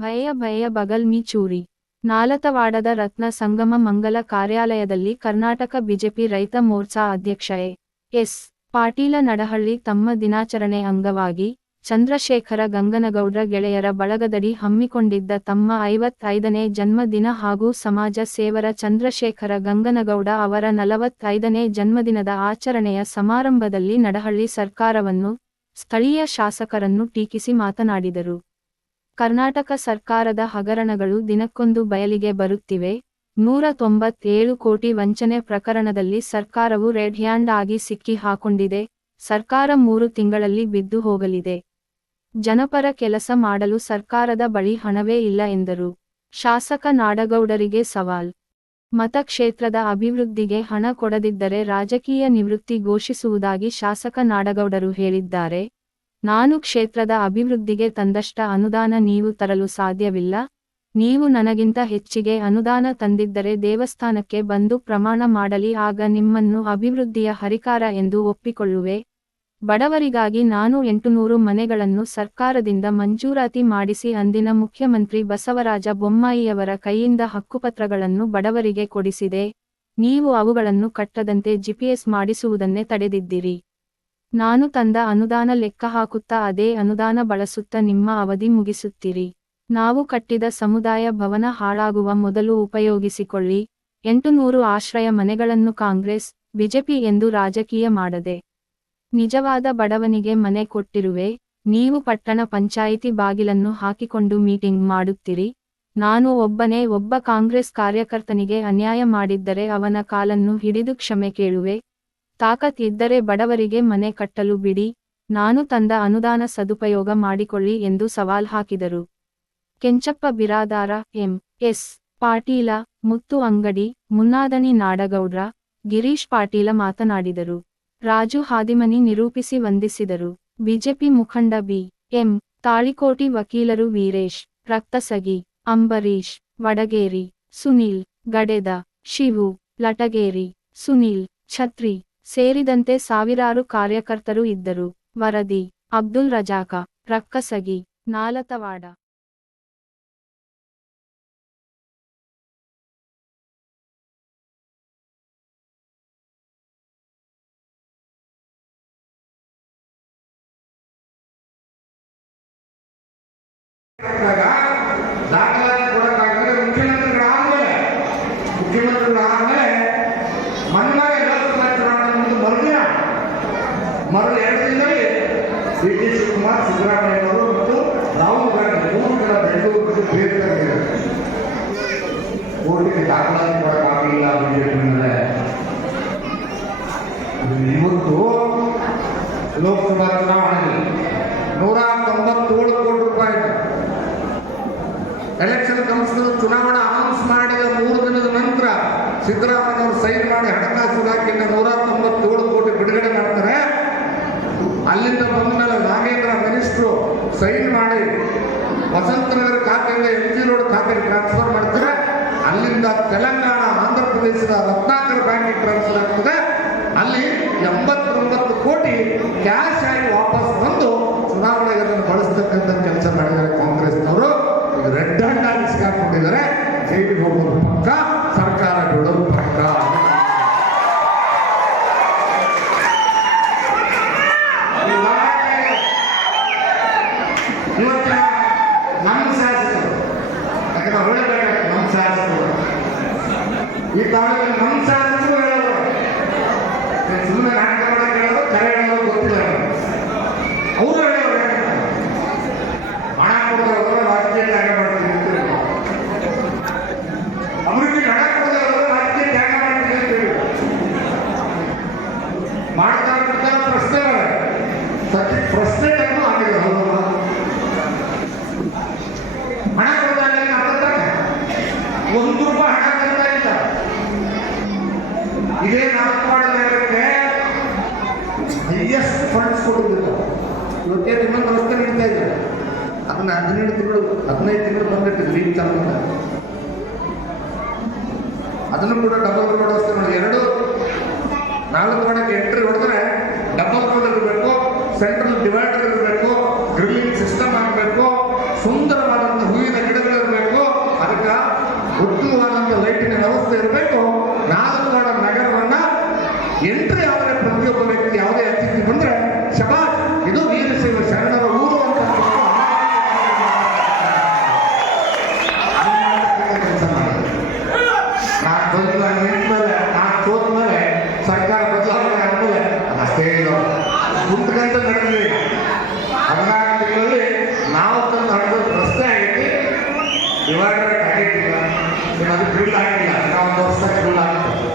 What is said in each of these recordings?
ಭಯ ಭಯ ಬಗಲ್ ಮೀ ಚೂರಿ. ನಾಲತವಾಡದ ರತ್ನ ಸಂಗಮ ಮಂಗಲ ಕಾರ್ಯಾಲಯದಲ್ಲಿ ಕರ್ನಾಟಕ ಬಿಜೆಪಿ ರೈತ ಮೋರ್ಚಾ ಅಧ್ಯಕ್ಷ ಎಸ್. ಪಾಟೀಲ ನಡಹಳ್ಳಿ ತಮ್ಮ ದಿನಾಚರಣೆ ಅಂಗವಾಗಿ ಚಂದ್ರಶೇಖರ ಗಂಗನಗೌಡ್ರ ಗೆಳೆಯರ ಬಳಗದಡಿ ಹಮ್ಮಿಕೊಂಡಿದ್ದ ತಮ್ಮ 55ನೇ ಜನ್ಮದಿನ ಹಾಗೂ ಸಮಾಜ ಸೇವರ ಚಂದ್ರಶೇಖರ ಗಂಗನಗೌಡ ಅವರ 45ನೇ ಜನ್ಮದಿನದ ಆಚರಣೆಯ ಸಮಾರಂಭದಲ್ಲಿ ನಡಹಳ್ಳಿ ಸರ್ಕಾರವನ್ನು, ಸ್ಥಳೀಯ ಶಾಸಕರನ್ನು ಟೀಕಿಸಿ ಮಾತನಾಡಿದರು. ಕರ್ನಾಟಕ ಸರ್ಕಾರದ ಹಗರಣಗಳು ದಿನಕ್ಕೊಂದು ಬಯಲಿಗೆ ಬರುತ್ತಿವೆ. 197 ಕೋಟಿ ವಂಚನೆ ಪ್ರಕರಣದಲ್ಲಿ ಸರ್ಕಾರವು ರೆಡ್ ಹ್ಯಾಂಡ್ ಆಗಿ ಸಿಕ್ಕಿ ಹಾಕೊಂಡಿದೆ. ಸರ್ಕಾರ 3 ತಿಂಗಳಲ್ಲಿ ಬಿದ್ದು ಹೋಗಲಿದೆ. ಜನಪರ ಕೆಲಸ ಮಾಡಲು ಸರ್ಕಾರದ ಬಳಿ ಹಣವೇ ಇಲ್ಲ ಎಂದರು. ಶಾಸಕ ನಾಡಗೌಡರಿಗೆ ಸವಾಲ್. ಮತಕ್ಷೇತ್ರದ ಅಭಿವೃದ್ಧಿಗೆ ಹಣ ಕೊಡದಿದ್ದರೆ ರಾಜಕೀಯ ನಿವೃತ್ತಿ ಘೋಷಿಸುವುದಾಗಿ ಶಾಸಕ ನಾಡಗೌಡರು ಹೇಳಿದ್ದಾರೆ. ನಾನು ಕ್ಷೇತ್ರದ ಅಭಿವೃದ್ಧಿಗೆ ತಂದಷ್ಟ ಅನುದಾನ ನೀವು ತರಲು ಸಾಧ್ಯವಿಲ್ಲ. ನೀವು ನನಗಿಂತ ಹೆಚ್ಚಿಗೆ ಅನುದಾನ ತಂದಿದ್ದರೆ ದೇವಸ್ಥಾನಕ್ಕೆ ಬಂದು ಪ್ರಮಾಣ ಮಾಡಲಿ, ಆಗ ನಿಮ್ಮನ್ನು ಅಭಿವೃದ್ಧಿಯ ಹರಿಕಾರ ಎಂದು ಒಪ್ಪಿಕೊಳ್ಳುವೆ. ಬಡವರಿಗಾಗಿ ನಾನು 800 ಮನೆಗಳನ್ನು ಸರ್ಕಾರದಿಂದ ಮಂಜೂರಾತಿ ಮಾಡಿಸಿ ಅಂದಿನ ಮುಖ್ಯಮಂತ್ರಿ ಬಸವರಾಜ ಬೊಮ್ಮಾಯಿಯವರ ಕೈಯಿಂದ ಹಕ್ಕುಪತ್ರಗಳನ್ನು ಬಡವರಿಗೆ ಕೊಡಿಸಿದೆ. ನೀವು ಅವುಗಳನ್ನು ಕಟ್ಟದಂತೆ GPS ಮಾಡಿಸುವುದನ್ನೇ ತಡೆದಿದ್ದಿರಿ. ನಾನು ತಂದ ಅನುದಾನ ಲೆಕ್ಕ ಹಾಕುತ್ತಾ ಅದೇ ಅನುದಾನ ಬಳಸುತ್ತಾ ನಿಮ್ಮ ಅವಧಿ ಮುಗಿಸುತ್ತೀರಿ. ನಾವು ಕಟ್ಟಿದ ಸಮುದಾಯ ಭವನ ಹಾಳಾಗುವ ಮೊದಲು ಉಪಯೋಗಿಸಿಕೊಳ್ಳಿ. 800 ಆಶ್ರಯ ಮನೆಗಳನ್ನು ಕಾಂಗ್ರೆಸ್, ಬಿಜೆಪಿ ಎಂದು ರಾಜಕೀಯ ಮಾಡದೆ ನಿಜವಾದ ಬಡವನಿಗೆ ಮನೆ ಕೊಟ್ಟಿರುವೆ. ನೀವು ಪಟ್ಟಣ ಪಂಚಾಯಿತಿ ಬಾಗಿಲನ್ನು ಹಾಕಿಕೊಂಡು ಮೀಟಿಂಗ್ ಮಾಡುತ್ತೀರಿ. ನಾನು ಒಬ್ಬನೇ ಒಬ್ಬ ಕಾಂಗ್ರೆಸ್ ಕಾರ್ಯಕರ್ತನಿಗೆ ಅನ್ಯಾಯ ಮಾಡಿದ್ದರೆ ಅವನ ಕಾಲನ್ನು ಹಿಡಿದು ಕ್ಷಮೆ ಕೇಳುವೆ. ತಾಕತ್ ಇದ್ದರೆ ಬಡವರಿಗೆ ಮನೆ ಕಟ್ಟಲು ಬಿಡಿ. ನಾನು ತಂದ ಅನುದಾನ ಸದುಪಯೋಗ ಮಾಡಿಕೊಳ್ಳಿ ಎಂದು ಸವಾಲ್ ಹಾಕಿದರು. ಕೆಂಚಪ್ಪ ಬಿರಾದಾರ, ಎಂ. ಎಸ್. ಪಾಟೀಲ, ಮುತ್ತು ಅಂಗಡಿ, ಮುನ್ನಾದಣಿ ನಾಡಗೌಡ್ರ, ಗಿರೀಶ್ ಪಾಟೀಲ ಮಾತನಾಡಿದರು. ರಾಜು ಹಾದಿಮನಿ ನಿರೂಪಿಸಿ ವಂದಿಸಿದರು. ಬಿಜೆಪಿ ಮುಖಂಡ ಬಿ. ಎಂ. ತಾಳಿಕೋಟಿ, ವಕೀಲರು ವೀರೇಶ್, ರಕ್ತಸಗಿ, ಅಂಬರೀಶ್, ವಡಗೇರಿ, ಸುನೀಲ್, ಗಡೆದ, ಶಿವು, ಲಟಗೇರಿ, ಸುನೀಲ್, ಛತ್ರಿ ಸೇರಿದಂತೆ ಸಾವಿರಾರು ಕಾರ್ಯಕರ್ತರು ಇದ್ದರು. ವರದಿ ಅಬ್ದುಲ್ ರಜಾಕ, ರಕ್ಕಸಗಿ, ನಾಲತವಾಡ. ದಾಖಲಾತಿ ಕೊಡಕ್ಕಾಗದೆ ಮುಖ್ಯಮಂತ್ರಿಗಳಾದ್ಮೇಲೆ ಮನ್ಮಾಗ ಲೋಕಸಭಾ ಚುನಾವಣೆ ಮುಂದೆ ಮರುದಿನ 2 ದಿನದಲ್ಲಿ ಡಿ.ಕೆ. ಶಿವಕುಮಾರ್, ಸಿದ್ದರಾಮಯ್ಯನವರು ಮತ್ತು ರಾಹುಲ್ ಗಾಂಧಿ 3 ಜನ ಬೆಂಗಳೂರು ಬಿಟ್ಟು ಬೇರೆ ಕೋರ್ಟಿಗೆ ದಾಖಲಾತಿ ಕೊಡಕ್ಕಾಗಲಿಲ್ಲ. ಬಿಜೆಪಿನಲ್ಲೇ ಇವತ್ತು ಲೋಕಸಭಾ ಚುನಾವಣೆಯಲ್ಲಿ 197 ಕೋಟಿ ರೂಪಾಯಿ ಎಲೆಕ್ಷನ್ ಕಮಿಷನರ್ ಚುನಾವಣಾ ಅನೌನ್ಸ್ ಮಾಡಿದ 3 ದಿನದ ನಂತರ ಸಿದ್ದರಾಮಯ್ಯವರು ಸೈನ್ ಮಾಡಿ ಹಣಕಾಸು ಇಲಾಖೆಯಿಂದ 197 ಕೋಟಿ ಬಿಡುಗಡೆ ಮಾಡ್ತಾರೆ. ಅಲ್ಲಿಂದ ಬಂದ ಮೇಲೆ ನಾಗೇಂದ್ರ ಮಿನಿಸ್ಟ್ರು ಸೈನ್ ಮಾಡಿ ವಸಂತನಗರ ಖಾತೆಯಿಂದ MG ರೋಡ್ ಖಾತೆಗೆ ಟ್ರಾನ್ಸ್ಫರ್ ಮಾಡ್ತಾರೆ. ಅಲ್ಲಿಂದ ತೆಲಂಗಾಣ, ಆಂಧ್ರ ಪ್ರದೇಶದ ರತ್ನಾಕರ್ ಬ್ಯಾಂಕಿಗೆ ಟ್ರಾನ್ಸ್ಫರ್ ಆಗ್ತದೆ. ಅಲ್ಲಿ 89 ಕೋಟಿ ಕ್ಯಾಶ್ ಆಗಿ ವಾಪಸ್ ಬಂದು ಚುನಾವಣೆಗೆ ಬಳಸ್ತಕ್ಕಂಥ ಕೆಲಸ ಮಾಡಿದ್ದಾರೆ ಕಾಂಗ್ರೆಸ್ನವರು. ಈಗ ರೆಡ್ ಹ್ಯಾಂಡ್ ಆಗಿ ಸಿಕ್ಕಾಕೊಂಡಿದ್ದಾರೆ. ಜೈಲಿಗೆ ಹೋಗೋದು ಪಕ್ಕ, ಸರ್ಕಾರ ಬಿಡೋದು ಪಕ್ಕ. ಇವತ್ತಿನ ನಮ್ಮ ಶಾಸಕರು, ಯಾಕಂದ್ರೆ ಹೊಳಬೇಕಾಗ್ತದೆ, ನಮ್ಮ ಶಾಸಕರು ಈ ತಾಲೂಕಿನ ನಮ್ಮ ಶಾಸಕರು ಹೇಳೋರು ಸುಮ್ಮನೆ ನಾಟಕ ಮಾಡಕ್ಕೆ ಹೇಳೋದು, ಕರೆ ಹೇಳೋದು ಗೊತ್ತಿಲ್ಲ. ಅವರು ಹೇಳೋರು ಹಣ ಕೊಡೋರು ರಾಜಕೀಯ ತ್ಯಾಗ ಮಾಡ್ತೀವಿ ಅಂತ, ಅಭಿವೃದ್ಧಿಗೆ ಹಣ ಕೊಡೋರು ರಾಜಕೀಯ ತ್ಯಾಗ ಮಾಡ್ತೀವಿ ಅಂತ ಮಾಡ್ತಾ ಇರ್ತಾರೆ. ಪ್ರಶ್ನೆ ಆಗಿಲ್ಲ. ಹಣ ಕೊಡೋದಾಗಲಿ ₹1 ಹಣ ಕೊಡ್ತಾ ಇಲ್ಲ. ಇದೇ ನಾಲ್ಕವಾಡ ನಗರಕ್ಕೆ ಹೈಯೆಸ್ಟ್ ಫಂಡ್ಸ್ ಕೊಡುವುದಿಲ್ಲ. ಇವತ್ತೇನು ಇನ್ನೊಂದು ವ್ಯವಸ್ಥೆ ನಡೀತಾ ಇದೆ. ಅದನ್ನ 15 ತಿಂಗಳು ಬಂದಿಟ್ಟಿದ್ರು ರೀಚ್ ಚಾಲು. ಅದನ್ನು ಕೂಡ ಡಬಲ್ ರೋಡ್ ವ್ಯವಸ್ಥೆ ನೋಡಿ. 4 ವಾಡಕ್ಕೆ ಎಂಟ್ರಿ ಹೊಡೆದ್ರೆ ಡಬಲ್ ರೋಡ್ ಇರಬೇಕು, ಸೆಂಟ್ರಲ್ ಡಿವೈಡರ್ ಇರಬೇಕು, ಡ್ರಿಲ್ಲಿಂಗ್ ಸಿಸ್ಟಮ್ ಆಗಬೇಕು, ಸುಂದರವಾದಂಥ ಹೂವಿನ ಗಿಡ ಉತ್ತಮವಾದಂಥ ಲೈಟಿನ ವ್ಯವಸ್ಥೆ ಇರಬೇಕು. 4 ವಾರ್ಡ್ ನಗರವನ್ನ ಎಂಟ್ರಿ ಆದರೆ ಪ್ರತಿಯೊಬ್ಬ ವ್ಯಕ್ತಿ ಯಾವುದೇ ಅತಿಥಿ ಬಂದ್ರೆ ಶಬಾಷ್ ಇದು ವೀರಶೈವ ಶರಣರ ಊರು ಅಂತ ಕೆಲಸ ಮಾಡಿದ್ರು. ನಾನು ನಿಂತಮೇಲೆ ನಾನು ಸೋತ ಮೇಲೆ ಸರ್ಕಾರ ಬದಲಾವಣೆ ಆದ್ಮೇಲೆ ಅಷ್ಟೇ ಕುಂತ್ಕಂತ ನಡೆದ್ವಿ. 14 ತಿಂಗಳಲ್ಲಿ ನಾವು ತಂದು ಹಣ್ಣು ರಸ್ತೆ ಆಗೈತಿ, ಡಿವೈಡರ್ ಆಗಿಟ್ಟಿಲ್ಲ, ಅದು ಬಿಲ್ ಆಗಿಲ್ಲ. ನಾವು 1 ವರ್ಷ ಬಿಲ್ ಆಗುತ್ತೆ,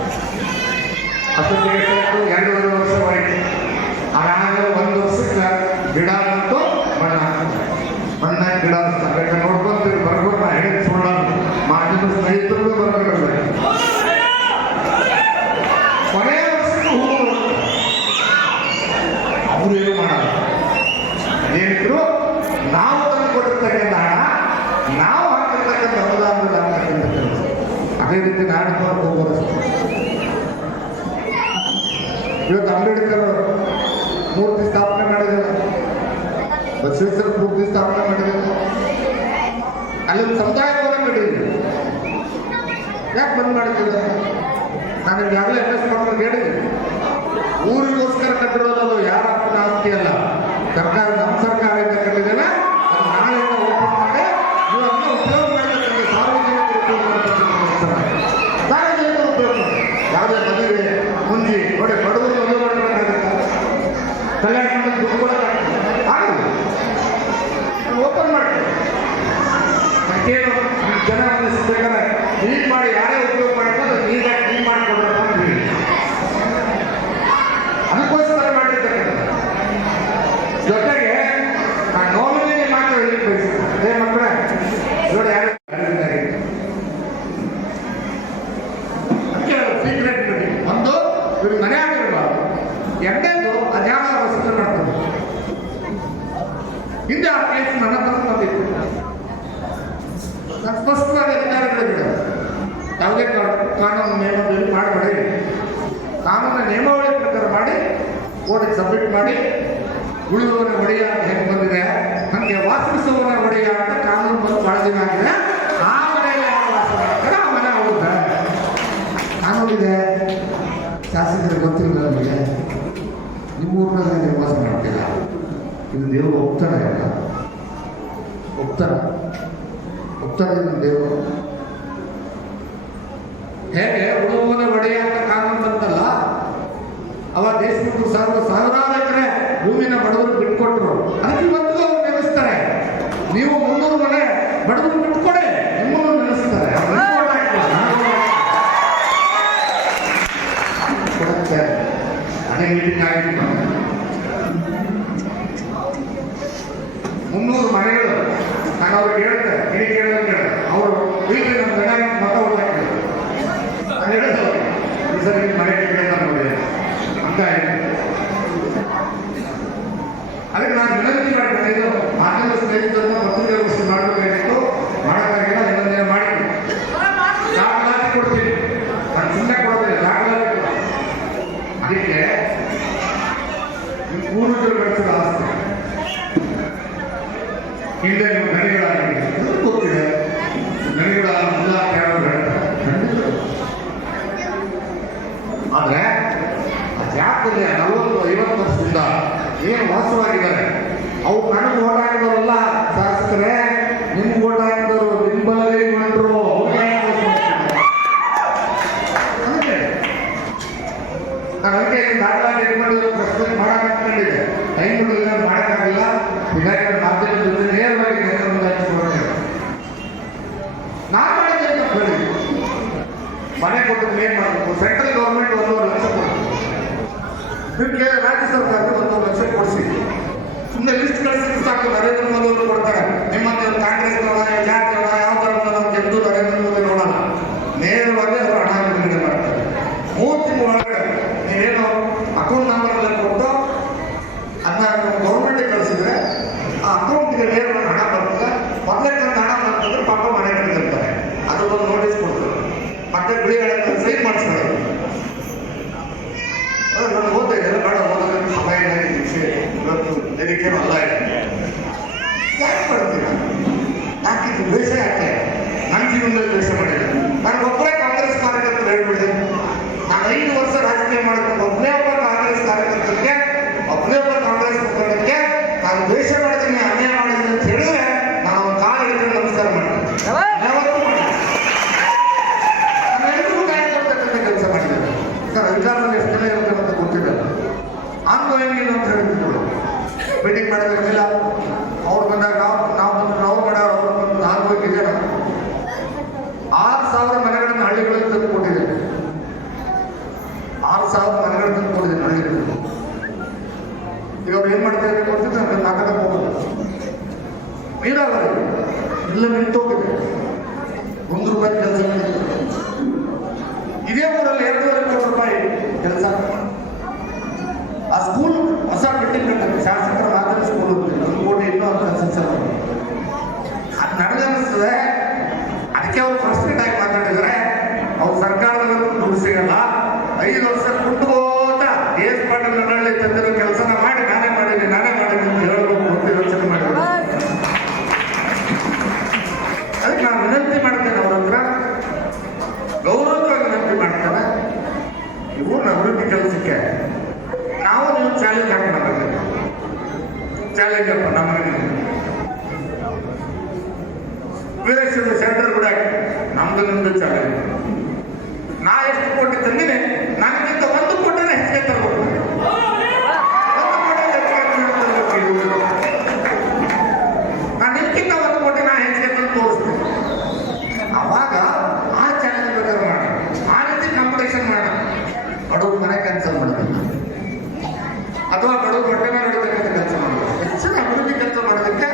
2 ವರ್ಷ ಹೊರಗೆ ಆಮೇಲೆ 1 ವರ್ಷಕ್ಕೆ ಗಿಡ ಮತ್ತು ಮಣ್ಣು ಹಾಕ್ತಾರೆ. ಮಣ್ಣಾಗಿ ಗಿಡ ಬೇಕಾದ್ರೆ ನೋಡ್ಕೊಂತೀವಿ, ಬರ್ಬೋದು. ನಾ ಹೇಳಿದ ಸುಳ್ಳ ಮಾಧ್ಯಮ ಸ್ನೇಹಿತರಿಗೂ ಬರ್ಬೇಕು. ಕೊನೆಯ ವರ್ಷಕ್ಕೆ ಹೂ ಅವರು ಏನು ಮಾಡಲ್ಲ. ಏನಿದ್ರು ನಾವು ತಂದು ಕೊಟ್ಟಿರ್ತಕ್ಕಂಥ ಹಣ, ನಾವು ಹಾಕಿರ್ತಕ್ಕಂಥ ಅನುದಾನದಲ್ಲಿ ಆಗ್ತಕ್ಕಂಥ ಕೆಲಸ. ಅದೇ ರೀತಿ ನಾಡು ಹೋಗೋದು. ಇವತ್ತು ಅಂಬೇಡ್ಕರ್ ಮೂರ್ತಿ ಸ್ಥಾಪನೆ ಮಾಡಿದ್ದಾರೆ, ಬಸವೇಶ್ವರ ಮೂರ್ತಿ ಸ್ಥಾಪನೆ ಮಾಡಿದ್ದಾರೆ, ಅಲ್ಲಿ ಒಂದು ಸಮುದಾಯ ಭವನ ಮಾಡಿದ್ರು. ಯಾಕೆ ಬಂದ್ ಮಾಡಿದ್ದಾರೆ? ನಾನು ಈಗಾಗಲೇ MS ಮಾಡ್ಕೊಂಡು ಹೇಳಿದ್ದೀನಿ, ಊರಿಗೋಸ್ಕರ ಕಟ್ಟಿರೋದು ಯಾರ ಅಪ್ಪನ ಆಸ್ತಿ ಅಲ್ಲ. ಸರ್ಕಾರ ನಮ್ಮ ಸರ್ಕಾರ ಅಂತ ಕಟ್ಟಿದ್ದೇನೆ, ಅದು ನಾಳೆಯಿಂದ ಓಪನ್ ಮಾಡಿ ನೀವು ಅದನ್ನ ಉಪಯೋಗ ಮಾಡಬೇಕಂದ್ರೆ ಸಾರ್ವಜನಿಕರು ಉಪಯೋಗ ಮಾಡಬೇಕಂತ ಸಾರ್ವಜನಿಕರು ಉಪಯೋಗ ಮಾಡಿ. ಯಾವುದೇ ಮದುವೆ ಮುಂಜಿ ನೋಡಿ ಬಡವರು ಮದುವೆ ಮಾಡಬೇಕಾಗುತ್ತೆ, ಕಲ್ಯಾಣ ಮಂಟಪ ದುಡ್ಡು ಕೊಡೋಕ್ಕಾಗ್ತದೆ, ಆಗಲ್ಲ. ಓಪನ್ ಮಾಡಿ ಕೇಳು ಜನ ಅನ್ನಿಸ್ಬೇಕಾದ್ರೆ ಕ್ಲೀನ್ ಮಾಡಿ ಯಾರೇ ಉಪಯೋಗ ಮಾಡಿಕೊಂಡು ನೀಟಾಗಿ ಕ್ಲೀನ್ ಮಾಡಿಕೊಡ್ಬೇಕು ಅಂತ ಹೇಳಿ ಅದಕ್ಕೋಸ್ಕರ ಮಾಡಿರ್ತಕ್ಕಂಥ. ಜೊತೆಗೆ ನಾನು ನೋವಿನ ಮಾತ್ರ ಹೇಳಲಿಕ್ಕೆ ಬಯಸ್ತೀನಿ. ಅದೇ ಮಕ್ಕಳ ನೋಡಿ ಯಾರು ಸೀಕ್ರೆಟ್ ಒಂದು ಇವ್ರು ಮನೆ ಆಗಿರಬಾರ್ದು, ಎರಡನೇದು ಅಜಾಣ ವಸತಿ ಮಾಡ್ತಾರೆ. ಹಿಂದೆ ಆ ಕೇಸ್ ನನ್ನ ಹತ್ರ ಬಂದಿತ್ತು. ನಾನು ಸ್ಪಷ್ಟವಾಗಿ ಅಧಿಕಾರಿಗಳಿದೆ, ಯಾವುದೇ ಕಾನೂನು ನಿಯಮದಲ್ಲಿ ಮಾಡಬೇಡಿ, ಕಾನೂನಿನ ನಿಯಮಾವಳಿ ಪ್ರಕಾರ ಮಾಡಿ ಕೋರ್ಟಿಗೆ ಸಬ್ಮಿಟ್ ಮಾಡಿ. ಉಳಿದವನ ಒಡೆಯ ಹೆಂಗೆ ಬಂದಿದೆ ಹಂಗೆ ವಾಸಿಸುವವನ ಒಡೆಯ ಅಂತ ಕಾನೂನು ಬಂದು ಬಹಳ ದಿನ ಆಗಿದೆ. ಆ ಮನೆಯಲ್ಲಿ ಯಾರು ವಾಸ ಮಾಡ್ತಾರೆ ಆ ಮನೆ ಅವ್ರದ ಕಾನೂನಿದೆ. ಶಾಸಕರಿಗೆ ಗೊತ್ತಿಲ್ಲ ನಮಗೆ, ನಿಮ್ಮ ಊರಿನಲ್ಲಿ ನೀವು ವಾಸ ಮಾಡ್ತೀರಾ, ಇದು ದೇವರು ಒಪ್ತಾನೆ ಇಲ್ಲ, ಒಪ್ತಾನೆ ದೇವರು. ಹೇಗೆ ಉಳುವವನ ಒಡೆಯ ಅಂತ ಕಾನೂನು ಬಂತಲ್ಲ, ಅವ ದೇಶಮುಖ ಸಾವಿರಾರು ಎಕರೆ ಭೂಮಿನ ಬಡವರು ಬಿಟ್ಕೊಟ್ರು. ಅದಕ್ಕೆ ಇವತ್ತಿಗೂ ಅವ್ರು ನೆನೆಸ್ತಾರೆ. ನೀವು 300 ಮನೆ ಬಡವರು ಬಿಟ್ಕೊಡೆ, ನಿಮ್ಮನ್ನು ನೆನೆಸ್ತಾರೆ. ಅದೇ ಮೀಟಿಂಗ್ ಆಗಿತ್ತು, 300 ಮನೆಗಳು. ನಾನು ಅವ್ರಿಗೆ ಹೇಳ್ತೆ, ನಿನಗೆ ಕೇಳಿದ್ರೆ ಅವರು ಇಲ್ಲದೆ ನಮ್ಮ ಗಣ ಮತ ಓಟಾಕಿದ್ರು. ನಾನು ಹೇಳಿದ್ರು ಈ ಸರಿ ಮನೆ ಕೇಳಿದ ನೋಡಿ ಅಂತ ಹೇಳಿ. ಅದಕ್ಕೆ ನಾನು ವಿನಂತಿ ಮಾಡ್ತೇನೆ, ಇದು ಮಾಧ್ಯಮ ಸ್ನೇಹಿತರನ್ನ ಮತ್ತೊಂದು ವ್ಯವಸ್ಥೆ ಮಾಡಬೇಕಾಗಿತ್ತು, ಮಾಡೋಕ್ಕಾಗಿಲ್ಲ. ಇನ್ನೊಂದೇನು ಮಾಡಿದ್ರು ದಾಖಲಾತಿ ಕೊಡ್ತೀನಿ, ನಾನು ಸುಮ್ಮನೆ ಕೊಡೋದಿಲ್ಲ, ದಾಖಲಾತಿ ಕೊಡ್ತೀನಿ. ಅದಕ್ಕೆ ಪೂರ್ವಜರು ಗಳಿಸಿದ ಆಸ್ತಿ ಹಿಂದೆ ನೀವು ಗಣಿಗಳಾಗಿದೆ ಗೊತ್ತಿದೆ. ಗಣಿಗಳ ಎಲ್ಲ ಆದ್ರೆ ಆ ಜಾಗದಲ್ಲಿ 40-50 ವರ್ಷದಿಂದ ಏನು ವಾಸವಾಗಿದ್ದಾರೆ ಅವ್ರು ನನಗೆ ಓಟ್ ಹಾಕಿದವರಲ್ಲ ಶಾಸಕರೇ, ನಿಮ್ಗೆ ಓಟ್ ಹಾಕಿದವರು ನಿಂಬಲ್ಲಿ ಬಂದರು. ನಾನು ಅದಕ್ಕೆ ದಾಖಲಾತಿ ಪ್ರಶ್ನೆ ಮಾಡಕ್ಕಾಗಿದ್ದೆ, ಟೈಮ್ ಮಾಡೋಕ್ಕಾಗಿಲ್ಲ. ಹೀಗಾಗಿ ಮಾಧ್ಯಮ ಜೊತೆ ನೇರವಾಗಿ ನಾನು ಮಾಡಿದ್ದೆ ಅಂತ ಹೇಳಿ ಮನೆ ಕೊಟ್ಟು ಏನ್ ಮಾಡಬೇಕು? ಸೆಂಟ್ರಲ್ ಗೌರ್ಮೆಂಟ್ 1.5 ಲಕ್ಷ ಕೊಡ್ತೀವಿ, ಇದಕ್ಕೆ ರಾಜ್ಯ ಸರ್ಕಾರ 1.5 ಲಕ್ಷ ಕೊಡಿಸಿ. ಸುಮ್ಮನೆ ಲಿಸ್ಟ್ ಕಳಿಸಿದ್ರೆ ಸಾಕು, ನರೇಂದ್ರ ಮೋದಿ ಅವರು ಕೊಡ್ತಾರೆ. ನಿಮ್ಮಂತೆ ಕಾಂಗ್ರೆಸ್ ಜಾತಿ ಯಾವ ತರ ನಮ್ಗೆ ಎಂದು ನರೇಂದ್ರ ಮೋದಿ ನೋಡಲ್ಲ, ನೇರವಾಗಿ ಅವರು ಹಣ ಬಿಡುಗಡೆ ಮಾಡ್ತಾರೆ. 3 ತಿಂಗಳ ಒಳಗಡೆ ನೀವೇನು ಅಕೌಂಟ್ ನಂಬರ್ ಎಲ್ಲ ಕೊಟ್ಟು ಅದನ್ನ ಗೌರ್ಮೆಂಟ್ಗೆ ಕಳಿಸಿದ್ರೆ ಆ ಅಕೌಂಟ್ಗೆ ನೇರವಾಗಿ ಹಣ ಬರ್ತದೆ. ಮೊದಲೇ ಹಣ ಬರ್ತಂದ್ರೆ ಪಾಪ ಮನೆ ಕಟ್ಟಿರ್ತಾರೆ, ಅದಕ್ಕೊಂದು ನೋಟಿಸ್ ಕೊಡ್ತಾರೆ, ಮತ್ತೆ ಬಿಳಿ ಹಣ ಸೈನ್ ಮಾಡಿಸ್ಕೊಳ್ಳೋದು. ನಾನು ಓದ್ತಾ ಇದ್ದೇನೆ, ಬೇಡ ಓದೋದಕ್ಕೆ ಸಮಯ ವಿಷಯ ಇವತ್ತು ನಿರೀಕ್ಷೆನೂ ಅಲ್ಲ. ಯಾಕೆ ಮಾಡ್ತೀರಾ? ಯಾಕೆ ದ್ವೇಷ? ಯಾಕೆ ನನ್ನ ಜೀವನದಲ್ಲಿ ದ್ವೇಷ ಮಾಡಿಲ್ಲ. ಎಲ್ಲ ನಿಂತೋಗಿದೆ. 1 ರೂಪಾಯಿ ಕೆಲಸ ಇದೇ ಊರಲ್ಲಿ 2.5 ಕೋಟಿ ರೂಪಾಯಿ ಕೆಲಸ. ಆ ಸ್ಕೂಲ್ ಹೊಸ ಬಿಲ್ಡಿಂಗ್ ಕಟ್ಟಕ್ಕೆ ಶಾಸಕರ ಮಾದರಿ ಸ್ಕೂಲ್ ಅಂತ 1 ಕೋಟಿ ಇನ್ನೂ ಅಂತ ಕನ್ಸ್ಟ್ರಕ್ಷನ್ ಅದು ನನಗನ್ನಿಸ್ತದೆ. ಅದಕ್ಕೆ ಅವ್ರು ಫ್ರಸ್ಟ್ರೇಟ್ ಆಗಿ ಮಾತಾಡಿದರೆ ಅವ್ರು ಸರ್ಕಾರದಲ್ಲಿ ದುಡ್ಡು ಸಿಗಲ್ಲ, 5 ವರ್ಷ ಕುಟ್ಕೋತ ಎಸ್ ಪಾಟೀಲ್ ನಡಳ್ಳಿ ತಂದಿರೋ ಕೆಲಸನ ಮಾಡಿ ನಾನೇ ಮಾಡಿದ್ದೀನಿ ಅಂತ ಹೇಳ್ಬೇಕು ಅಂತ ಯೋಚನೆ ಮಾಡಿದ್ರು. ಅದಕ್ಕೆ ನಾನು ವಿನಂತಿ ಮಾಡ್ತೇನೆ, ಅವ್ರ ಹತ್ರ ಗೌರವವಾಗಿ ವಿನಂತಿ ಮಾಡ್ತೇನೆ. ಇವು ಅಭಿವೃದ್ಧಿ ಕೆಲಸಕ್ಕೆ ನಾವು ನೀವು ಚಾಲೆಂಜ್ ಹಾಕೋಣ. ಚಾಲೆಂಜ್ ಅಪ್ಪ ನಮಗೆ ವೀರೇಶ್ವರ ಸೆಂಟರ್ ಕೂಡ ನಮ್ದು ನಿಮ್ದು ಚಾಲೆಂಜ್. ನಾ ಎಷ್ಟು ಕೋಟಿ ತಂದಿನಿ, ನನಗಿಂತ 1 ಕೋಟಿನೇ ಹೆಚ್ಚಿಗೆ ತರಬೇಕು. 1 ಕೋಟಿ ನಾನು ನಿಮ್ಗಿಂತ 1 ಕೋಟಿ ನಾ ಹೆಚ್ಚಿಗೆ ತಂದು ತೋರಿಸ್ತೀನಿ. ಅವಾಗ ಆ ಚಾಲೆಂಜ್ ಬೇಕಾದ್ರೆ ಮಾಡೋಣ, ಆ ರೀತಿ ಕಾಂಪಿಟೇಷನ್ ಮಾಡೋಣ. ಬಡವ್ರ ಮನೆ ಕ್ಯಾನ್ಸಲ್ ಮಾಡೋದಿಲ್ಲ, ಅಥವಾ ಬಡವ್ರ ಹೊಟ್ಟೆ ಮೇಲೆ ಹೊಡಿತಕ್ಕಂಥ ಕೆಲಸ ಮಾಡೋದು, ಹೆಚ್ಚಿನ ಅಭಿವೃದ್ಧಿ ಕೆಲಸ ಮಾಡೋದಕ್ಕೆ.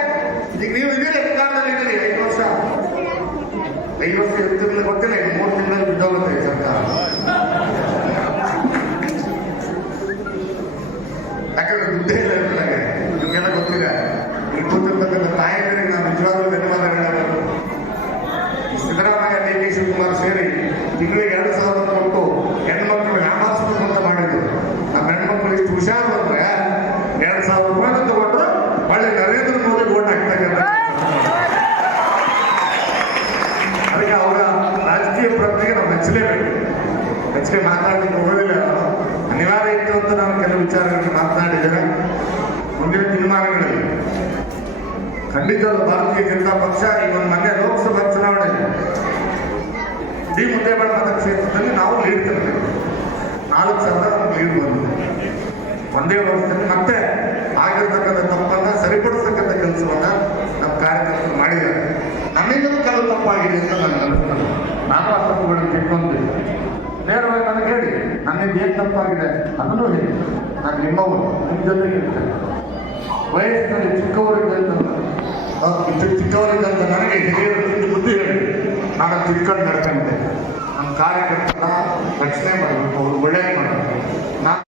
ಈಗ ನೀವು ಇದೇ ಅಧಿಕಾರದಲ್ಲಿ ಇದ್ದೀರಿ, 5 ವರ್ಷ ಇರ್ತಿರ್ಲಿಲ್ಲ ಗೊತ್ತಿಲ್ಲ. ಈಗ 3 ತಿಂಗಳಲ್ಲಿ ಬಿದ್ದೋಗುತ್ತೆ ಈ ಸರ್ಕಾರ. ಯಾಕಂದ್ರೆ ದುಡ್ಡೇ ಇಲ್ಲ ಇರ್ತಾರೆ. ನಿಮಗೆಲ್ಲ ಗೊತ್ತಿದೆ. ಇಲ್ಲಿ ಕೂತಿರ್ತಕ್ಕಂಥ ನಾಯಕರಿಗೆ ನಾನು ನಿಜವಾಗ್ಲೂ ಧನ್ಯವಾದ ಹೇಳಬೇಕು. ಸಿದ್ದರಾಮಯ್ಯ, ಡಿ ಕೆ ಶಿವಕುಮಾರ್ ಸೇರಿ ತಿಂಗಳಿಗೆ 2,000 ಕೊಟ್ಟು ಹೆಣ್ಮಕ್ಳು ವ್ಯಾಪಾರಿಸಬೇಕು ಅಂತ ಮಾಡಿದ್ರು. ನಮ್ಮ ಹೆಣ್ಮಕ್ಳು ಇಷ್ಟು ಹುಷಾರು ಅಂದ್ರೆ 2,000 ರೂಪಾಯಿ ತಗೊಂಡ್ರು ಒಳ್ಳೆ ನರೇಂದ್ರ ಮೋದಿ ಓಟ್ ಹಾಕ್ತಕ್ಕಂಥ. ಅದಕ್ಕೆ ಅವರ ರಾಜಕೀಯ ಪ್ರಜ್ಞೆಗೆ ನಾವು ಮೆಚ್ಚಲೇಬೇಕು. ಹೆಚ್ಚಿಗೆ ಮಾತಾಡಲಿಕ್ಕೆ ಹೋಗೋದಿಲ್ಲ, ಅನಿವಾರ್ಯ ಇತ್ತು ಅಂತ ನಾನು ಕೆಲವು ವಿಚಾರಗಳನ್ನು ಮಾತನಾಡಿದ್ದೇನೆ. ಮುಂದಿನ ತೀರ್ಮಾನಗಳಲ್ಲಿ ಖಂಡಿತ ಭಾರತೀಯ ಜನತಾ ಪಕ್ಷ ಈ ಒಂದು ಮೊನ್ನೆ ಲೋಕಸಭಾ ಚುನಾವಣೆ ಡಿ ಮುದ್ದೇಬೇಡ ಮತಕ್ಷೇತ್ರದಲ್ಲಿ ನಾವು ಲೀಡ್ ತರಬೇಕು. 4,000 ನಮ್ಗೆ ಲೀಡ್ ಬಂದಿದೆ. ಒಂದೇ ವರ್ಷದಲ್ಲಿ ಮತ್ತೆ ಆಗಿರ್ತಕ್ಕಂಥ ತಪ್ಪನ್ನ ಸರಿಪಡಿಸ್ತಕ್ಕಂಥ ಕೆಲಸವನ್ನ ನಮ್ಮ ಕಾರ್ಯಕರ್ತರು ಮಾಡಿದ್ದಾರೆ. ನಮ್ಮಿಂದಲೂ ಕೆಲವು ತಪ್ಪಾಗಿದೆ ಅಂತ ನನಗೆ ಅನಿಸ್ತದೆ. ನಾನು ಆ ತಪ್ಪುಗಳನ್ನು ತಿಳ್ಕೊಂಡಿದ್ದೆ. ನೇರವಾಗಿ ನನಗೆ ಹೇಳಿ, ನನ್ನಿಂದ ಏನು ತಪ್ಪಾಗಿದೆ ಅದನ್ನು ಹೇಳಿ. ನಾನು ನಿಮ್ಮವರು, ನಿಮ್ಮ ಜೊತೆಗೆ ಇರ್ತೇನೆ. ವಯಸ್ಸಿನಲ್ಲಿ ಚಿಕ್ಕವರಿದ್ದಂತ ನನಗೆ ಹಿರಿಯರು ಬುದ್ಧಿ ಹೇಳಿ ನಾನು ತಿಳ್ಕೊಂಡು ನಡ್ಕೊಂಡೆ. ನಮ್ಮ ಕಾರ್ಯಕರ್ತರ ರಕ್ಷಣೆ ಮಾಡಬೇಕು, ಅವ್ರು ಒಳ್ಳೆಯ ಮಾಡಬೇಕು.